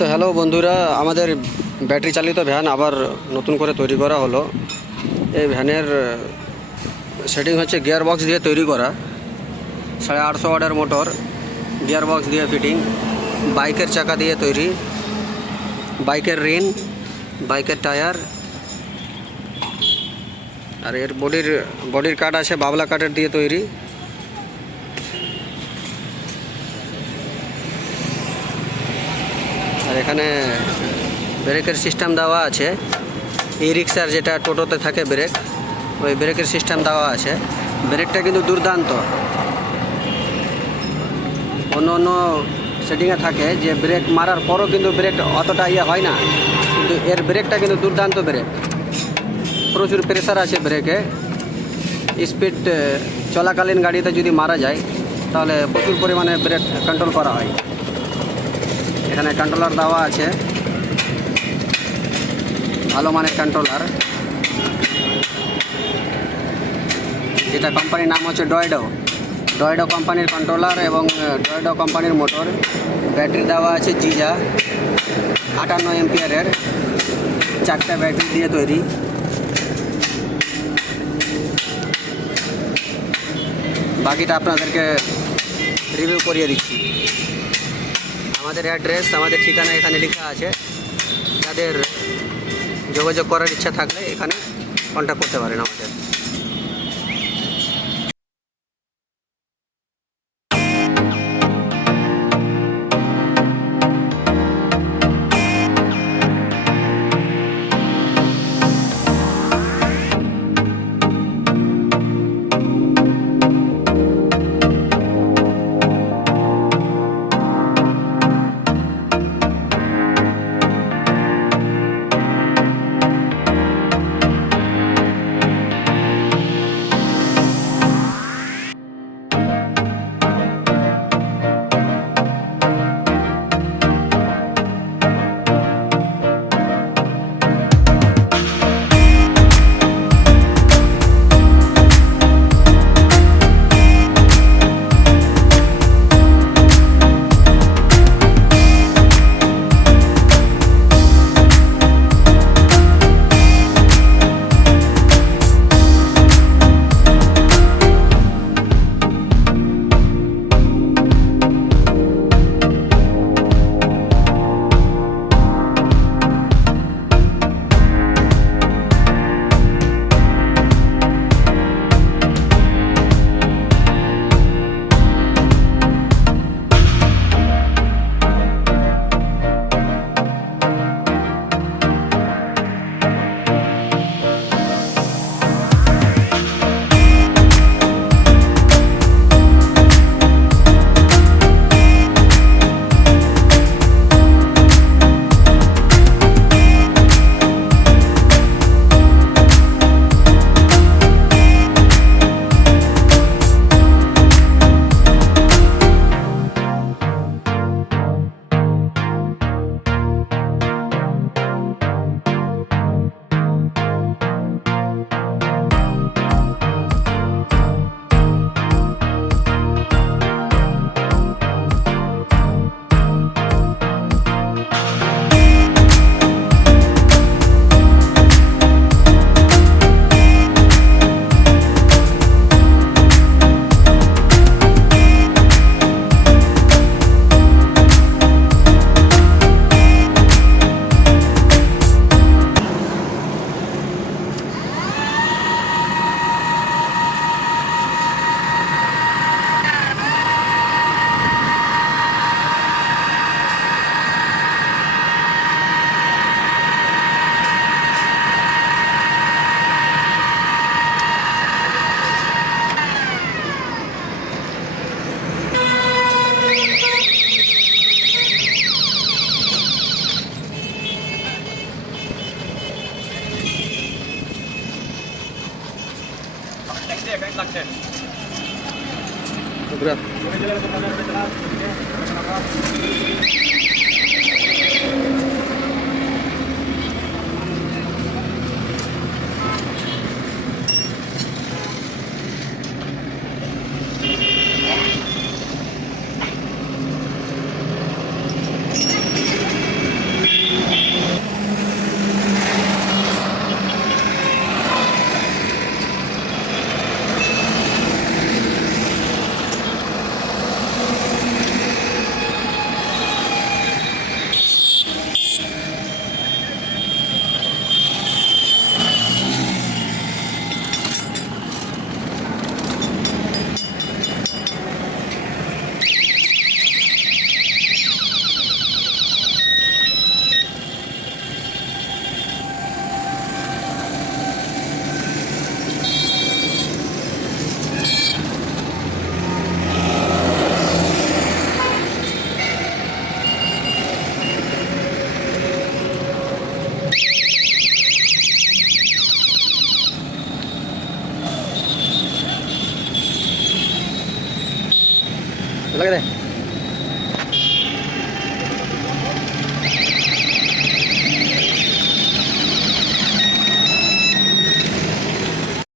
তো হ্যালো বন্ধুরা, আমাদের ব্যাটারি চালিত ভ্যান আবার নতুন করে তৈরি করা হলো। এই ভ্যানের সেটিং হচ্ছে গিয়ারবক্স দিয়ে তৈরি করা, 850 ওয়াটের মোটর, গিয়ারবক্স দিয়ে ফিটিং, বাইকের চাকা দিয়ে তৈরি, বাইকের রিন, বাইকের টায়ার, আর এর বডির কাঠ আছে বাবলা কাঠের দিয়ে তৈরি। আর এখানে ব্রেকের সিস্টেম দেওয়া আছে, ই রিক্সার যেটা টোটোতে থাকে ব্রেক, ওই ব্রেকের সিস্টেম দেওয়া আছে। ব্রেকটা কিন্তু দুর্দান্ত। অন্য অন্য সেটিংয়ে থাকে যে ব্রেক মারার পরও কিন্তু ব্রেক অতটা হয় না, কিন্তু এর ব্রেকটা কিন্তু দুর্দান্ত ব্রেক। প্রচুর প্রেসার আছে ব্রেকে। স্পিড চলাকালীন গাড়িতে যদি মারা যায় তাহলে প্রচুর পরিমাণে ব্রেক কন্ট্রোল করা হয়। এখানে কন্ট্রোলার দেওয়া আছে, ভালো মানের কন্ট্রোলার, যেটা কোম্পানির নাম হচ্ছে ডয়েডো কোম্পানির কন্ট্রোলার এবং ডয়েডো কোম্পানির মোটর। ব্যাটারি দেওয়া আছে জিজা 58 এম্পিয়ারের, 4টা ব্যাটারি দিয়ে তৈরি। বাকিটা আপনাদেরকে রিভিউ করিয়ে দিচ্ছি। আমাদের অ্যাড্রেস, আমাদের ঠিকানা এখানে লেখা আছে। যাদের যোগাযোগ করার ইচ্ছা থাকলে এখানে কন্ট্যাক্ট করতে পারেন আমাদের।